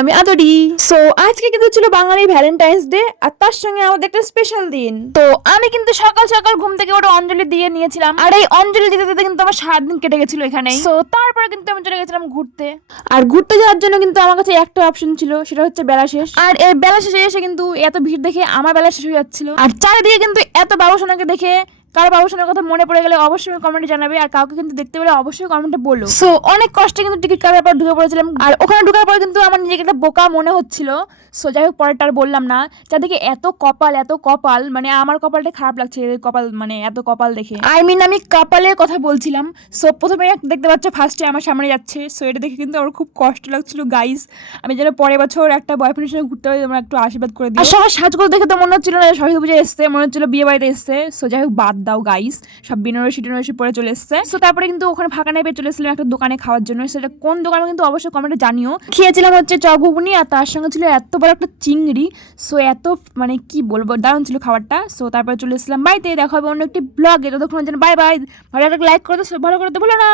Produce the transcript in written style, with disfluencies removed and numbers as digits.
আমি আদরি। সো আজকে কিন্তু ছিল বাঙালি ভ্যালেন্টাইন্স ডে, আর তার সঙ্গে আমাদের একটা স্পেশাল দিন। তো আমি কিন্তু সকাল সকাল ঘুম থেকে ওটা অঞ্জলি দিয়ে নিয়েছিলাম, আর এই অঞ্জলি দিতে দিতে কিন্তু আমার সারাদিন কেটে গেছিল এখানে। সো তারপরে কিন্তু আমি চলে গেছিলাম ঘুরতে, আর ঘুরতে যাওয়ার জন্য কিন্তু আমার কাছে একটা অপশন ছিল, সেটা হচ্ছে বেলা শেষ। আর এই বেলা শেষে এসে কিন্তু এত ভিড় দেখে আমার বেলা শেষ হয়ে যাচ্ছিল, আর চারিদিকে কিন্তু এত বাবুসোনাকে দেখে কারো বাবুসোনার কথা মনে পড়ে গেলে অবশ্যই কমেন্টে জানাবে, আর কাউকে কিন্তু দেখতে পেলে অবশ্যই কমেন্টে বলো। সো অনেক কষ্টে কিন্তু টিকিট কাটার পর ঢুকে পড়েছিলাম, আর ওখানে ঢুকার পর কিন্তু আমার নিজেকে একটা বোকা মনে হচ্ছিল। সো যাই হোক, পরেরটা আর বললাম না। যাদেরকে এত কপাল মানে আমার কপালটা খারাপ লাগছে, এদের কপাল মানে এত কপাল দেখে। আমি কপালের কথা বলছিলাম। সো প্রথমে দেখতে পাচ্ছ ফার্স্টে আমার সামনে যাচ্ছে, সো এটা দেখে কিন্তু আমার খুব কষ্ট লাগছিল গাইস। আমি যেন পরের বছর একটা বয়ফ্রেন্ডের সঙ্গে ঘুরতে হবে, তোমরা একটু আশীর্বাদ করে দিও। আর সবার সাজগোজ দেখে তো মনে হচ্ছিল না সরস্বতী পুজো এসছে, মনে হচ্ছিল বিয়ে বাড়িতে এসছে। সো যাই হোক, বাদ দাও গাইস, সব বেনারসি পরে চলে এসছে। সো তারপরে কিন্তু ওখানে ফাঁকা নেই পেয়ে চলে এসেছিলাম একটা দোকানে খাওয়ার জন্য। সেটা কোন দোকানে কিন্তু অবশ্যই কমেন্টে জানিও। খেয়েছিলাম হচ্ছে চপ ঘুগনি, আর তার সঙ্গে ছিল এত বড় একটা চিংড়ি। সো এত মানে কি বলবো, দারুণ ছিল খাবারটা। সো তারপরে চলে এসেছিলাম বাড়িতে। দেখা হবে অন্য একটি ব্লগে, ততক্ষণ যেন বাই বাই। ভালো একটা লাইক করে দাও, ভালো করে তো বলো না।